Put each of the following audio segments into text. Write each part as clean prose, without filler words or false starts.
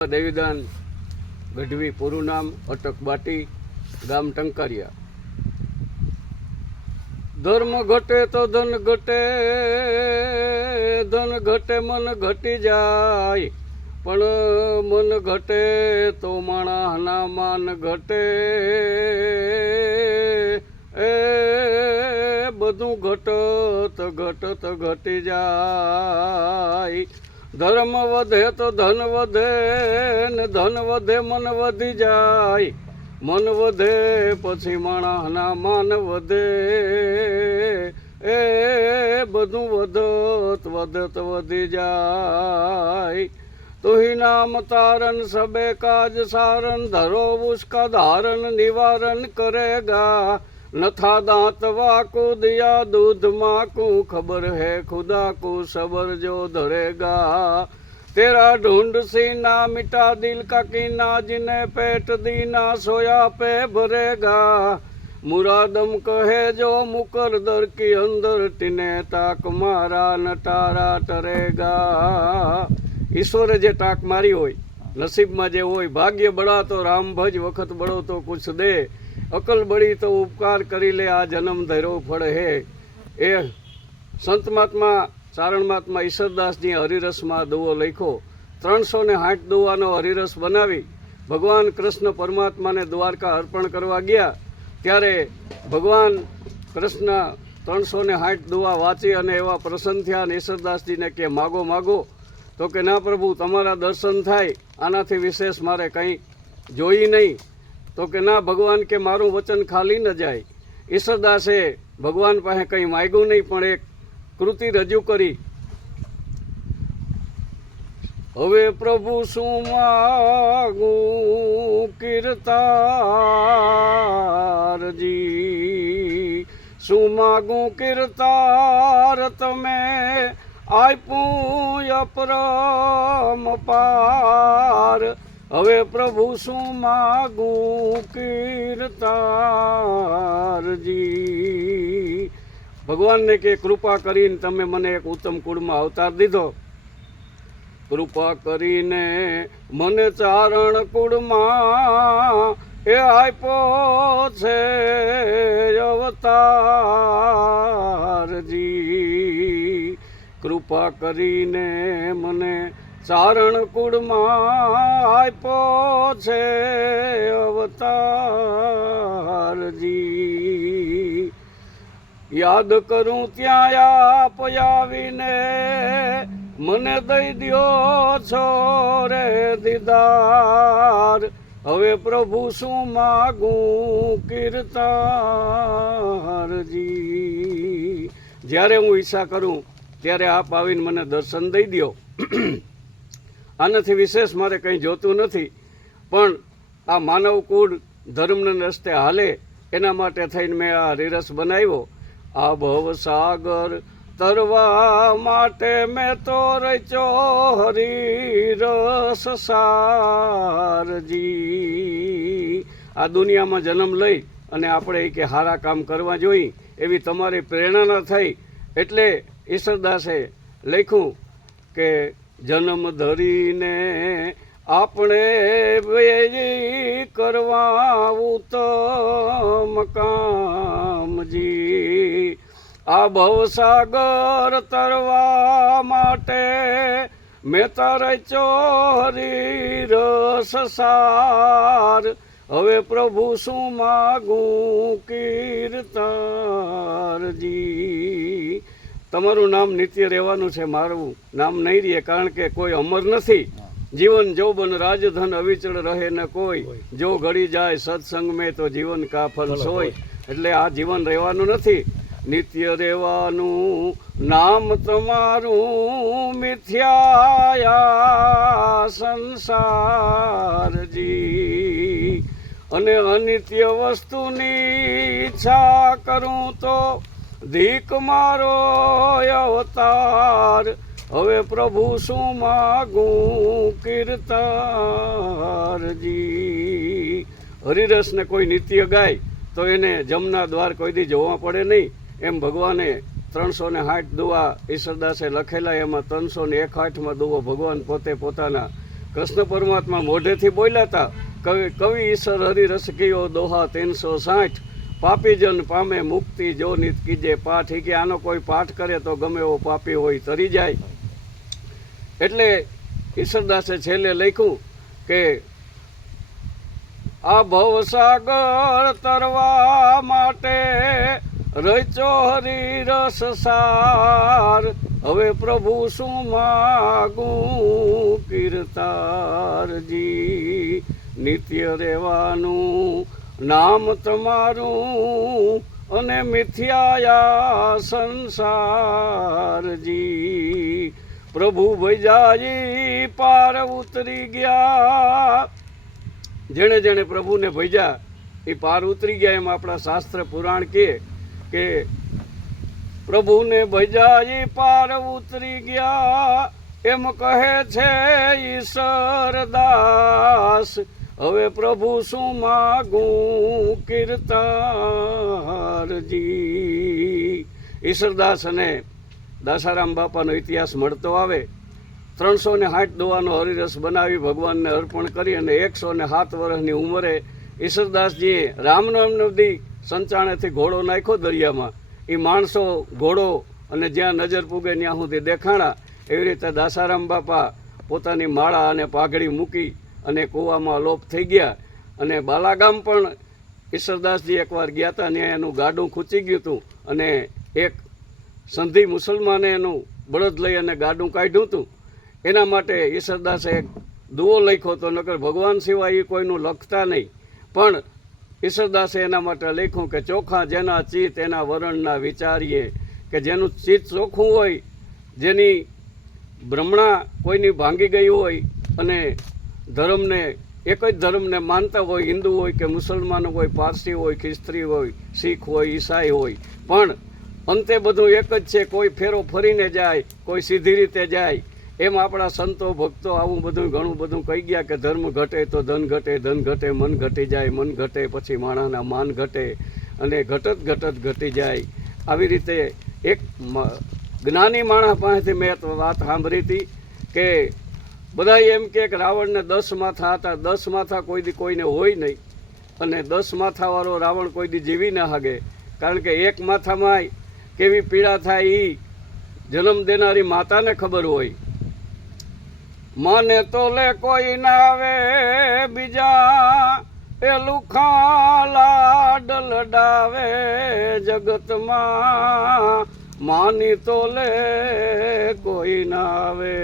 દેવીદાન ગઢવી, પૂરું નામ અટક બાટી, ગામ ટંકારિયા। ધર્મ ઘટે તો ધન ઘટે, ધન ઘટે મન ઘટી જાય, પણ મન ઘટે તો માણસના માન ઘટે। એ બધું ઘટત ઘટત ઘટી જાય। ધર્મ વધે તો ધન વધે, ને ધન વધે મન વધી જાય, મન વધે પછી માણસના માન વધે। એ બધું વધત વધત વધી જાય। તુહી નામ તારन सबे काज सारन, धरो उसका धारन निवारण करेगा। नथा दांत वाकू दिया दूध माकू, खबर है खुदा को सबर जो धरेगा। तेरा ढूंढ सीना मिटा दिल का कीना, जिन्हें पेट दीना सोया पे भरेगा। मुरादम कहे जो मुकर दर की अंदर, तिने टाक मारा नटारा टरेगा। ईश्वरे जे टाक मारी होय, नसीब में जे होय, भाग्य बड़ा तो राम भज, वखत बड़ो तो कुछ दे। अकल बड़ी तो उपकार करी ले, आ जन्म धरो फल है। ए संत महात्मा चारण महात्मा ईश्वरदास जी हरिरस में दुओ लखो। 360 दुआनो हरिरस बनावी भगवान कृष्ण परमात्मा ने द्वारका अर्पण करवा गया, त्यारे भगवान कृष्ण 360 दुआ वाँची अने एवा प्रसन्न थया। ईश्वरदास जी ने के मागो मागो, तो के ना प्रभु तमारा दर्शन थाय, आनाथी विशेष मारे कहीं जोई नहीं। तो के ना भगवान के मारू वचन खाली न जाए। ईश्वरदासे भगवान पासे कहीं मांग्यू नहीं, पण एक कृति रजू करी। हवे प्रभु शू मांगू कीर्तार जी, शू मांगू कीर्तार तमे आप्યું અપરમ પાર। હવે પ્રભુ શું માગું કીર્તારજી। ભગવાનને કે કૃપા કરીને તમે મને એક ઉત્તમ કુળમાં અવતાર દીધો, કૃપા કરીને મને ચારણ કુળમાં એ આપ્યો છે અવતારજી। કૃપા કરીને મને ચારણ કુળમાં આપ્યો છે અવતારજી। યાદ કરું ત્યાં આપ આવીને મને દઈ દ્યો છો રે દીદાર। હવે પ્રભુ શું માગું કીર્તારજી। જ્યારે હું ઈચ્છા કરું ત્યારે આપ આવીને મને દર્શન દઈ દ્યો। આનાથી વિશેષ મારે કંઈ જોતું નથી, પણ આ માનવ કુળ ધર્મના રસ્તે હાલે એના માટે થઈને મેં આ હરિરસ બનાવ્યો। આ ભવસાગર તરવા માટે મેં તો રચ્યો હરિરસ સારજી। આ દુનિયામાં જન્મ લઈ અને આપણે કે સારા કામ કરવા જોઈએ એવી તમારી પ્રેરણા થઈ, એટલે ઈશ્વરદાસે લખ્યું કે જન્મ ધરીને આપણે કરવા ઉત્તમ કામજી। આ ભવસાગર તરવા માટે મેં રચ્યો હરિરસ સાર। હવે પ્રભુ શું માગું કીર્તારજી। તમારું નામ નિત્ય રહેવાનું છે, મારું નામ નહીં રહે, કારણ કે કોઈ અમર નથી। જીવન જોબન રાજધન અવિચળ રહે ન કોઈ, જો ઘડી જાય સત્સંગ મેં તો જીવન કા ફલ સોય। એટલે આ જીવન રહેવાનું નથી, નિત્ય રહેવાનું નામ તમારું મિથ્યાયા સંસારજી। અને અનિત્ય વસ્તુની ઈચ્છા કરું તો ધીક મારો અવતાર। હવે પ્રભુ શું માગું કીર્તારજી। હરિરસને કોઈ નિત્ય ગાય તો એને જમના દ્વાર કોઈ દી જોવા પડે નહીં, એમ ભગવાને 360 દુઆ ઈશ્વરદાસે લખેલા, એમાં 361માં દુઓ ભગવાન પોતે પોતાના કૃષ્ણ પરમાત્મા મોઢેથી બોલ્યા હતા, કવિ ઈશ્વર હરિરસ કયો દોહા 360, પાપીજન પામે મુક્તિ જો નિત કીજે પાઠ. કે આનો કોઈ પાઠ કરે તો ગમે એવો પાપી હોય તરી જાય. એટલે ઈશ્વરદાસે છેલ્લે લખ્યું કે આ ભવસાગર તરવા માટે રચો હરિરસ સાર, હવે પ્રભુ શું માગું કીર્તારજી, નિત્ય રહેવાનું નામ તમારું અને મિથ્યાયા સંસારજી. પ્રભુ ભૈજાજી પાર ઉતરી ગયા, જેણે જેણે પ્રભુને ભજ્યા એ પાર ઉતરી ગયા. એમ આપણા શાસ્ત્ર પુરાણ કહે કે પ્રભુને ભજ્યા એ પાર ઉતરી ગયા, એમ કહે છે ઈશ્વરદાસ, હવે પ્રભુ શું માગું કીર્તારજી. ઈશ્વરદાસ અને દાસારામ બાપાનો ઇતિહાસ મળતો આવે. 360 દોવાનો હરિરસ બનાવી ભગવાનને અર્પણ કરી અને 107 વર્ષની ઉંમરે ઈશ્વરદાસજીએ રામનામથી સંચાણેથી ઘોડો નાખ્યો દરિયામાં. એ માણસો ઘોડો અને જ્યાં નજર પૂગે ત્યાં સુધી દેખાણા. એવી રીતે દાસારામ બાપા પોતાની માળા અને પાઘડી મૂકી અને કૂવામાં લોપ થઈ ગયા. અને બાલાગામ પણ ઈશ્વરદાસજી એકવાર ગયા હતા, ત્યાં એનું ગાડું ખૂંચી ગયું હતું અને એક સંધિ મુસલમાને એનું બળદ લઈ અને ગાડું કાઢ્યું હતું. એના માટે ઈશ્વરદાસે એક દુઓ લખ્યો હતો, નકર ભગવાન સિવાય એ કોઈનું લખતા નહીં. પણ ઈશ્વરદાસે એના માટે લખ્યું કે ચોખા જેના ચિત્ત એના વરણના વિચારીએ, કે જેનું ચિત્ત ચોખ્ખું હોય, જેની ભ્રમણા કોઈની ભાંગી ગઈ હોય અને ધર્મને એક જ ધર્મને માનતા હોય, હિન્દુ હોય કે મુસલમાન હોય, પારસી હોય, ખ્રિસ્તી હોય, શીખ હોય, ઈસાઈ હોય, પણ અંતે બધું એક જ છે. કોઈ ફેરો ફરીને જાય, કોઈ સીધી રીતે જાય. એમ આપણા સંતો ભક્તો આવું બધું ઘણું બધું કહી ગયા કે ધર્મ ઘટે તો ધન ઘટે, ધન ઘટે મન ઘટી જાય, મન ઘટે પછી માણસના માન ઘટે અને ઘટત ઘટી જાય. આવી રીતે એક જ્ઞાની માણસ પાસેથી મેં વાત સાંભળી હતી કે બધા એમ કે રાવણને 10 માથા હતા. 10 માથા કોઈ દી કોઈને હોય નહીં અને 10 માથાવાળો રાવણ કોઈ દી જીવી ના શકે. કારણ કે એક માથામાં કેવી પીડા થાય એ જન્મ દેનારી માતાને ખબર હોય. મને તો લે કોઈ ના આવે બીજા, એ લુખા લાડ લડાવે જગતમાં, માની તો લે કોઈ ના આવે.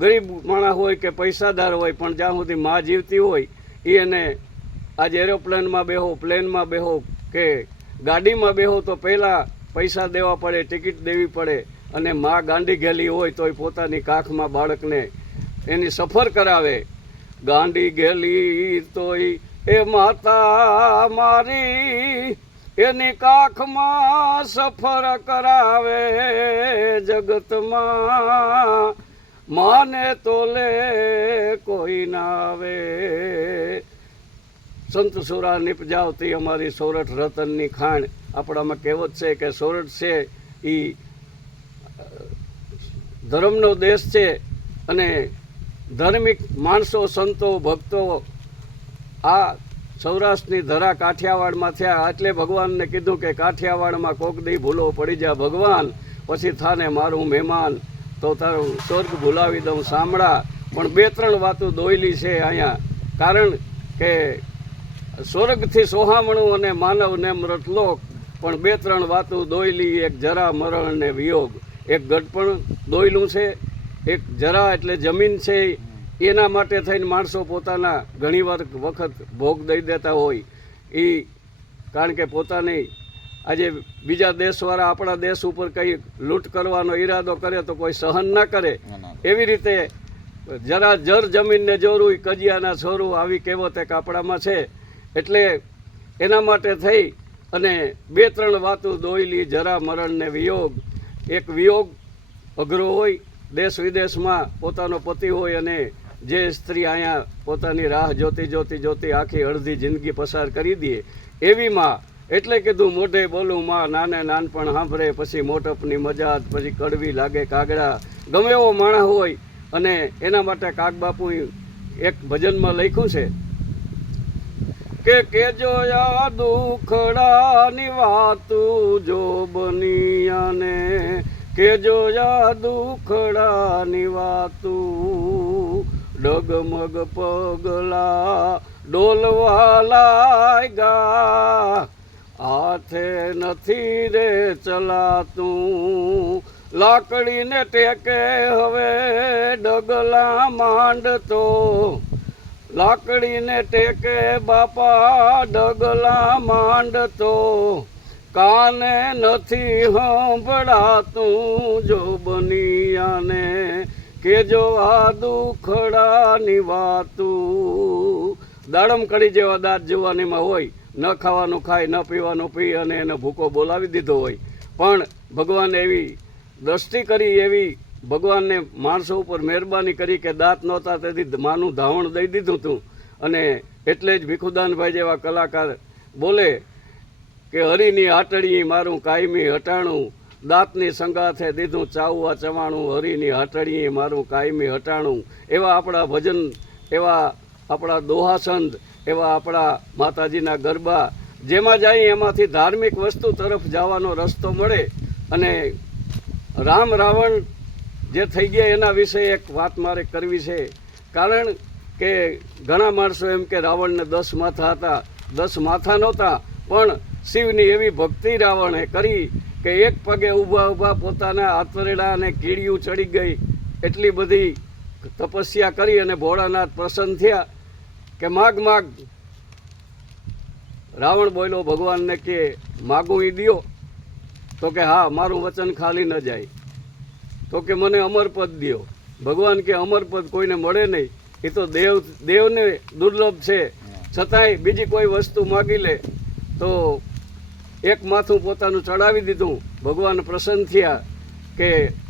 ગરીબ માણસ હોય કે પૈસાદાર હોય, પણ જ્યાં સુધી માં જીવતી હોય એને આજે એરોપ્લેનમાં બેહો, પ્લેનમાં બેહો કે ગાડીમાં બેહો તો પહેલાં પૈસા દેવા પડે, ટિકિટ દેવી પડે. અને માં ગાંડી ગયેલી હોય તોય પોતાની કાખમાં બાળકને એની સફર કરાવે. ગાંડી ગયેલી તોય એ માતા મારી એની કાખમાં સફર કરાવે જગતમાં, માને તો લે કોઈ ના આવે. સંત સુરા નિપજાવતી અમારી સોરઠ રતનની ખાણ. આપણામાં કહેવત છે કે સોરઠ છે એ ધર્મનો દેશ છે અને ધાર્મિક માણસો, સંતો, ભક્તો આ સૌરાષ્ટ્રની ધરા કાઠિયાવાડમાં થયા. એટલે ભગવાનને કીધું કે કાઠિયાવાડમાં કોક દી ભૂલો પડી જા ભગવાન, પછી થાને મારું મહેમાન, તો તારું સ્વર્ગ ભૂલાવી દઉં સાંભળા. પણ 2-3 વાતો દોયલી છે અહીંયા. કારણ કે સ્વર્ગથી સોહામણું અને માનવને મૃતલોક, પણ 2-3 વાતો દોયલી. એક જરા મરણ ને વિયોગ. એક ગઢપણ દોયલું છે, એક જરા એટલે જમીન છે. એના માટે થઈને માણસો પોતાના ઘણીવાર વખત ભોગ દઈ દેતા હોય. એ કારણ કે પોતાની આજે બીજા દેશવાળા આપણા દેશ ઉપર કંઈ લૂંટ કરવાનો ઈરાદો કરે તો કોઈ સહન ના કરે. એવી રીતે જરા જર જમીનને જોરું કજિયાના છોરું, આવી કહેવત એક આપણામાં છે. એટલે એના માટે થઈ અને 2-3 વાતો દોયલી, જરા મરણ ને વિયોગ. એક વિયોગ અઘરો હોય, દેશ વિદેશમાં પોતાનો પતિ હોય અને જે સ્ત્રી અહીંયા પોતાની રાહ જોતી આખી અડધી જિંદગી પસાર કરી દે એવી માં. એટલે કીધું મોઢે બોલું માં, નાને નાનપણ સાંભળે, પછી મોટપની મજાત, પછી કડવી લાગે કાગડા. ગમે એવો માણસ હોય અને એના માટે કાગબાપુએ એક ભજનમાં લખ્યું છે કે કેજો યા દુખડાની વાતું જો બનિયાને, કેજો યા દુખડાની વાતું, ડગમગ પગલા ડોલવા લાગ્યા, હાથે નથી રે ચલાતું, લાકડીને ટેકે હવે ડગલા માંડતો, લાકડીને ટેકે બાપા ડગલા માંડતો, કાને નથી સંભળાતું જો બનિયાને, કેજો આ દુખડાની વાતું. દાડમ કડી જેવા દાંત જોવાનીમાં હોય, ન ખાવાનું ખાય, ન પીવાનું પી અને એને ભૂકો બોલાવી દીધો હોય, પણ ભગવાને એવી દ્રષ્ટિ કરી, એવી ભગવાનને માણસો ઉપર મહેરબાની કરી કે દાંત નહોતા તેથી માનું ધાવણ દઈ દીધું હતું. અને એટલે જ ભીખુદાનભાઈ જેવા કલાકાર બોલે કે હરિની હાટડીએ મારું કાયમી હટાણું, દાંતની સંગાથે દીધું ચાવવા ચવાણું, હરિની હાટડીએ મારું કાયમી હટાણું. એવા આપણા ભજન, એવા આપણા દોહાસંદ, એવા આપણા માતાજીના ગરબા, જેમાં જાય એમાંથી ધાર્મિક વસ્તુ તરફ જવાનો રસ્તો મળે. અને રામ રાવણ જે થઈ ગયા એના વિશે એક વાત મારે કરવી છે. કારણ કે ઘણા માણસો એમ કે રાવણને 10 માથા હતા. 10 માથા નહોતા, પણ શિવની એવી ભક્તિ રાવણે કરી કે એક પગે ઊભા ઊભા પોતાના આંતરડા અને કીડિયું ચડી ગઈ. એટલી બધી તપસ્યા કરી અને ભોળાનાથ પ્રસન્ન થયા કે માગ માગ. રાવણ બોલ્યો ભગવાનને કે માગું એ દ્યો. તો કે હા, મારું વચન ખાલી ન જાય. તો કે મને અમરપદ દ્યો. ભગવાન કે અમરપદ કોઈને મળે નહીં, એ તો દેવને દુર્લભ છે. છતાંય બીજી કોઈ વસ્તુ માગી લે તો એક માથું પોતાનું ચડાવી દીધું. ભગવાન પ્રસન્ન થયા કે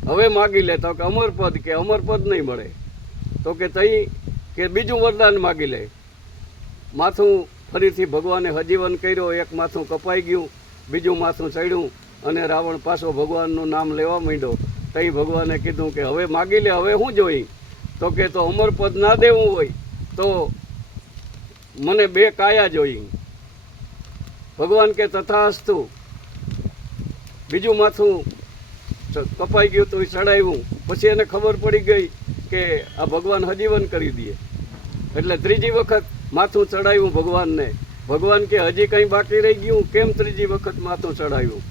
હવે માગી લે. તો કે અમરપદ, કે અમરપદ નહીં મળે. તો કે તઈ કે બીજું વરદાન માગી લે. માથું ફરીથી ભગવાને હજીવન કર્યો. એક માથું કપાઈ ગયું, બીજું માથું ચડ્યું અને રાવણ પાછો ભગવાનનું નામ લેવા માંડ્યો. તઈ ભગવાને કીધું કે હવે માગી લે, હવે હું જોઈ. તો કે તો અમરપદ ના દેવું હોય તો મને 2 કાયા જોઈ. ભગવાન કે તથાસ્તુ. બીજું માથું કપાઈ ગયું તો એ ચડાવ્યું. પછી એને ખબર પડી ગઈ કે આ ભગવાન હજીવન કરી દે. એટલે ત્રીજી વખત માથું ચડાવ્યું ભગવાનને. ભગવાન કે હજી કંઈ બાકી રહી ગયું, કેમ ત્રીજી વખત માથું ચડાવ્યું?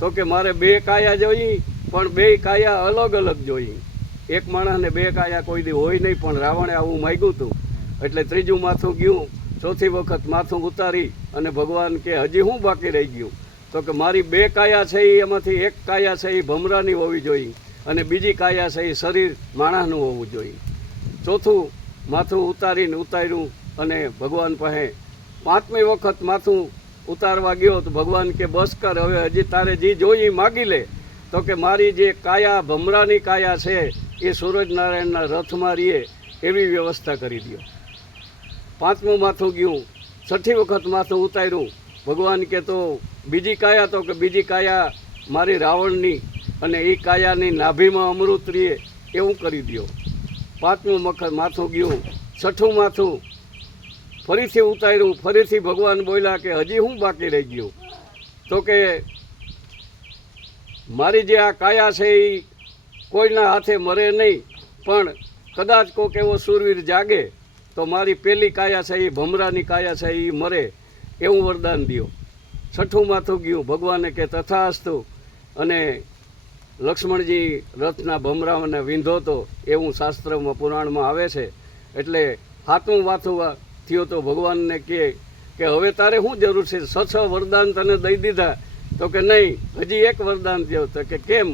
તો કે મારે 2 કાયા જોઈ, પણ 2 કાયા અલગ અલગ જોઈ. એક માણસને 2 કાયા કોઈ દી હોય નહીં, પણ રાવણે આવું માગ્યું હતું. એટલે ત્રીજું માથું ગયું. ચોથી વખત માથું ઉતારી અને ભગવાન કે હજી શું બાકી રહી ગયું? તો કે મારી 2 કાયા છે, એમાંથી એક કાયા છે એ ભમરાની હોવી જોઈએ અને બીજી કાયા છે એ શરીર માણસનું હોવું જોઈએ. ચોથું માથું ઉતાર્યું અને ભગવાન પાસે 5મી વખત માથું ઉતારવા ગયો તો ભગવાન કે બસ કર, હવે હજી તારે જે જોઈએ માગી લે. તો કે મારી જે કાયા ભમરાની કાયા છે એ સૂરજનારાયણના રથમાં રહીએ એવી વ્યવસ્થા કરી દો. 5મું માથું ગયું. 6ઠી વખત માથું ઉતાર્યું. ભગવાન કે તો બીજી કાયા? તો કે બીજી કાયા મારી રાવણની અને એ કાયાની નાભીમાં અમૃત રહીએ એવું કરી દો. 5મું માથું ગયું. 6ઠું માથું ફરીથી ઉતાર્યું. ફરીથી ભગવાન બોલ્યા કે હજી શું બાકી રહી ગયું? તો કે મારી જે આ કાયા છે એ કોઈના હાથે મરે નહીં, પણ કદાચ કોઈક એવો શૂરવીર જાગે તો મારી પહેલી કાયા છે એ ભમરાની કાયા છે એ મરે એવું વરદાન દો. 6ઠું માથું ગયું. ભગવાને કે તથાસ્તુ. અને લક્ષ્મણજી રથના ભમરાઓને વીંધો તો એવું શાસ્ત્રમાં પુરાણમાં આવે છે. એટલે 7મું માથું થયો તો ભગવાનને કે હવે તારે શું જરૂર છે? 6 વરદાન તને દઈ દીધા. તો કે નહીં, હજી એક વરદાન થયો. તો કે કેમ?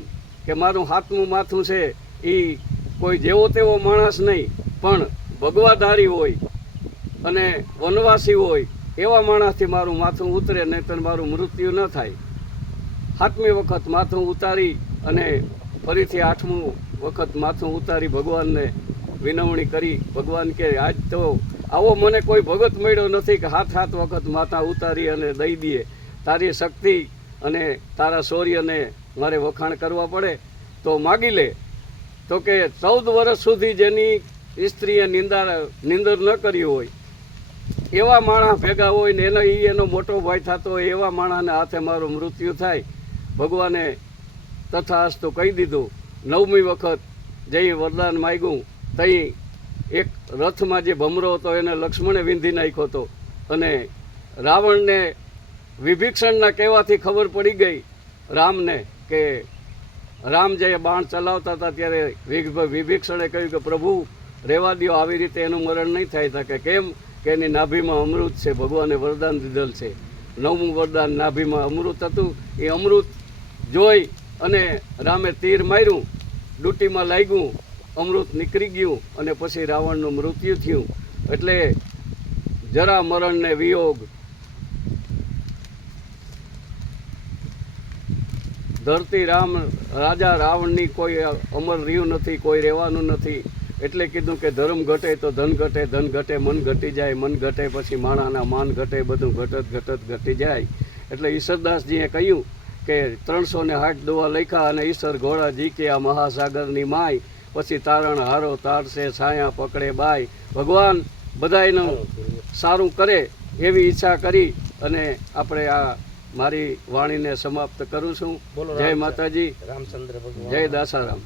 કે મારું 7મું માથું છે એ કોઈ જેવો તેવો માણસ નહીં, પણ ભગવાધારી હોય અને વનવાસી હોય એવા માણસથી મારું માથું ઉતરે, નહીં તો મારું મૃત્યુ ન થાય. 7મી વખત માથું ઉતારી અને ફરીથી 8મું વખત માથું ઉતારી ભગવાનને વિનવણી કરી. ભગવાન કે આજ તો આવો મને કોઈ ભગત મળ્યો નથી કે 7 વખત માથા ઉતારી અને દઈ દે. તારી શક્તિ અને તારા શૌર્યને મારે વખાણ કરવા પડે તો માગી લે. તો કે 14 વર્ષ સુધી જેની સ્ત્રીએ નિંદર ન કરી હોય એવા માણસ ભેગા હોય ને એનો મોટો ભાઈ થતો હોય એવા માણસને હાથે મારું મૃત્યુ થાય. ભગવાને તથાસ્તુ કહી દીધું. 9મી વખત જઈ વરદાન માગ્યું તઈ એક રથમાં જે ભમરો હતો એને લક્ષ્મણે વીંધી નાખ્યો હતો અને રાવણને વિભીષણના કહેવાથી ખબર પડી ગઈ રામને કે રામ જે બાણ ચલાવતા હતા ત્યારે વિભીષણે કહ્યું કે પ્રભુ રહેવા દો, આવી રીતે એનું મરણ નહીં થાય શકે. કેમ કે એની નાભીમાં અમૃત છે, ભગવાને વરદાન દીધેલ છે. 9મું વરદાન નાભીમાં અમૃત હતું. એ અમૃત જોઈ અને રામે તીર માર્યું, ડૂટીમાં લાગ્યું, અમૃત નીકળી ગયું અને પછી રાવણનું મૃત્યુ થયું. એટલે જરા મરણને વિયોગ, ધરતી રાજા રાવણની કોઈ અમર રહ્યું નથી, કોઈ રહેવાનું નથી. એટલે કીધું કે ધર્મ ઘટે તો ધન ઘટે, ધન ઘટે મન ઘટી જાય, મન ઘટે પછી માણાના માન ઘટે, બધું ઘટત ઘટી જાય. એટલે ઈશ્વરદાસજીએ કહ્યું કે 360 દુઆ લખ્યા અને ઈશ્વર ઘોડા જીકે આ મહાસાગરની માય, પછી તારણ હારો તારશે છાયા પકડે બાય. ભગવાન બધાયનું સારું કરે એવી ઈચ્છા કરી અને આપણે આ મારી વાણીને સમાપ્ત કરું છું. જય માતાજી, રામચંદ્ર ભગવાન, જય દાસારામ.